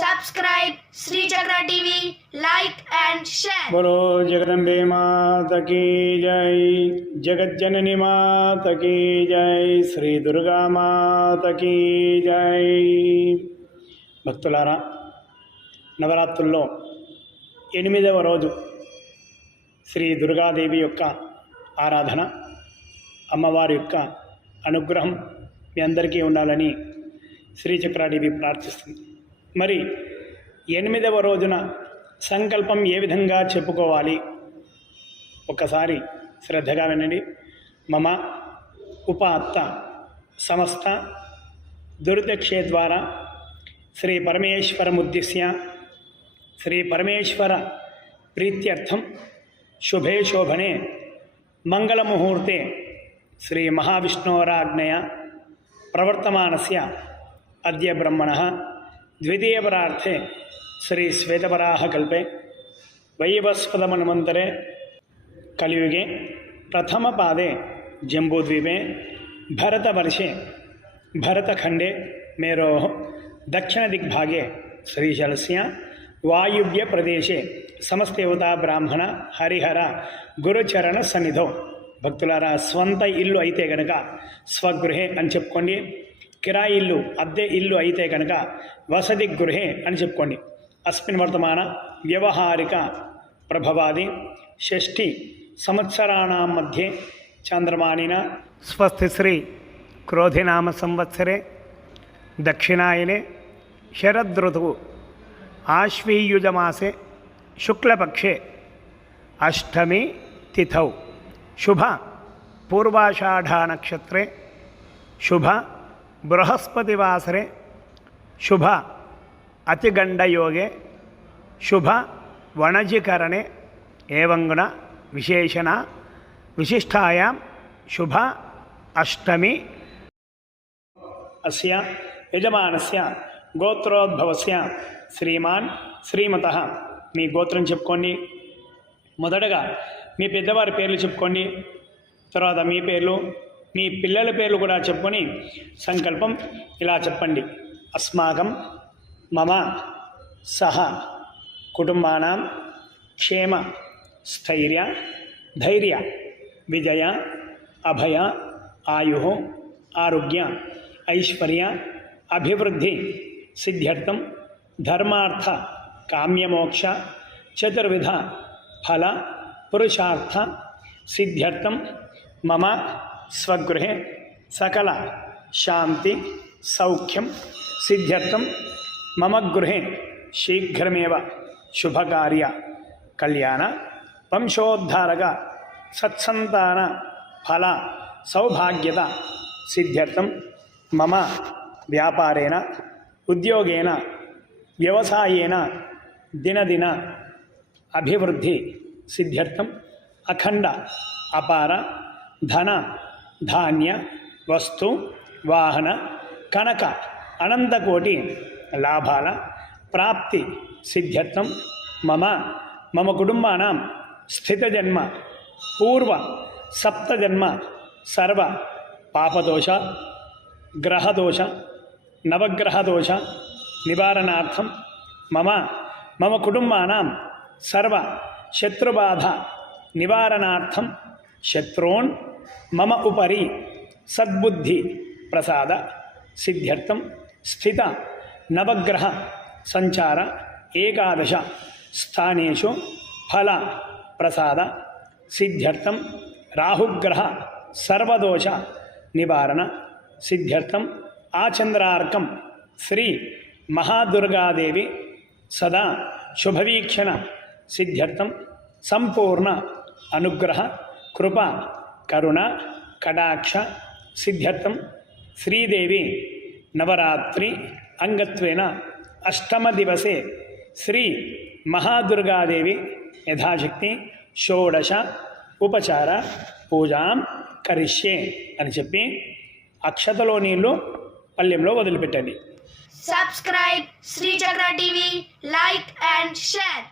Subscribe Srichakra TV like and share బోలో జగదంబే మాతకి జై జగజ్జనని మాతకి జై శ్రీ దుర్గా మాతకి జై భక్తులారా నవరాత్రుల్లో ఎనిమిదవ రోజు శ్రీ దుర్గాదేవి యొక్క ఆరాధన అమ్మవారి యొక్క అనుగ్రహం మీ అందరికీ ఉండాలని శ్రీచక్రాడేవి ప్రార్థిస్తుంది. మరి ఎనిమిదవ రోజున సంకల్పం ఏ విధంగా చెప్పుకోవాలి? ఒకసారి శ్రద్ధగా వినండి. మమ ఉప అత్త సమస్త దురితక్షే ద్వారా శ్రీ పరమేశ్వరముద్దిశ్య శ్రీ పరమేశ్వర ప్రీత్యర్థం శుభే శోభనే మంగళముహూర్తే శ్రీ మహావిష్ణోరాజ్ఞయ ప్రవర్తమానస్య అద్య బ్రహ్మణ. ದ್ವಿತೀಯಪರಾರ್ಥೆ ಶ್ರೀ ಶ್ವೇತಪರಾಹ ಕಲ್ಪೆ ವೈವಸ್ಪದಮನ್ವಂತರೆ ಕಲಿಯುಗೆ ಪ್ರಥಮಪಾದೆ ಜಂಬೂದ್ವೀಪೆ ಭರತವರ್ಷೆ ಭರತಖಂಡೆ ಮೇರೋः दक्षिणदिग्भागे श्रीशैलस्य वायुव्यप्रदेशे సమస్తేవతా బ్రాహ్మణ హరిహర గురుచరణ సన్నిధో భక్తులారా స్వంత ఇల్లు అయితే గనక స్వగృహే అని చెప్పుకోండి కిరాయి ఇల్లు అద్దె ఇల్లు అయితే కనుక వసతి గృహే అని చెప్పుకోండి. అస్మిన్ వర్తమాన వ్యవహారిక ప్రభవాది షష్ఠి సంవత్సరాణం మధ్య చంద్రమాణిన స్వస్తి శ్రీ క్రోధినామ సంవత్సరే దక్షిణాయనే శరదృతువు ఆశ్వీయుజమాసే శుక్లపక్షే అష్టమి తిథౌ. శుభ పూర్వాషాఢానక్షత్రే శుభ బృహస్పతివాసరే శుభ అతిగండయోగే శుభ వణజికరణే ఏవంగుణ విశేషణ విశిష్టాయాం శుభ అష్టమి అస్య యజమానస్య గోత్రోద్భవస్య శ్రీమాన్ శ్రీమత. మీ గోత్రం చెప్పుకోండి. మొదటగా మీ పెద్దవారి పేర్లు చెప్పుకోండి. తర్వాత మీ పేర్లు మీ పిల్లల పేర్లు కూడా చెప్పుకొని సంకల్పం ఇలా చెప్పండి. అస్మాకం మమ సహ కుటుంబానాం క్షేమ స్థైర్య ధైర్య విజయ అభయ ఆయు ఆరోగ్య ఐశ్వర్య అభివృద్ధి సిద్ధ్యర్థం ధర్మార్థ కామ్యమోక్ష చతుర్విధ ఫల పురుషార్థ సిద్ధ్యర్థం మమ స్వగృహే సకల శాంతి సౌఖ్యం సిద్ధ్యర్థం మమ గృహే శీఘ్రమేవ శుభకార్య కళ్యాణ వంశోద్ధారక సత్సంతాన ఫల సౌభాగ్యత సిద్ధ్యర్థం మమ వ్యాపారేణ ఉద్యోగేన వ్యవసాయేన దినదిన అభివృద్ధి సిద్ధ్యర్థం అఖండ అపార ధన ధాన్య వస్తు వాహన కనక అనంతకోటి లాభాల ప్రాప్తి సిద్ధ్యత్వం మమ మమ కుటుంబానాం స్థితజన్మ పూర్వ సప్తజన్మ సర్వ పాపదోష గ్రహదోష నవగ్రహదోష నివారణార్థం మమ మమ కుటుంబానాం సర్వ శత్రుబాధ నివారణార్థం శత్రూన్ मम उपरी सद्बुद्धि प्रसाद, सिद्ध्यर्थ स्थित नवग्रह संचार, एकादश स्थानेषु फल प्रसाद, सिद्ध्यर्थ राहुग्रह सर्वदोष निवारण, सिद्ध्यर्थ आचंद्रारक श्री महादुर्गादेवी सदा शुभवीक्षण, सिद्ध्यर्थ संपूर्ण अनुग्रह, कृपा కరుణ కటాక్ష సిద్ధ్యర్థం శ్రీదేవి నవరాత్రి అంగత్వేన అష్టమదివసే శ్రీ మహాదుర్గాదేవి యథాశక్తి షోడశ ఉపచార పూజాం కరిష్యే అని చెప్పి అక్షతలో నీళ్ళు పల్లెంలో వదిలిపెట్టండి subscribe Srichakra TV like and share.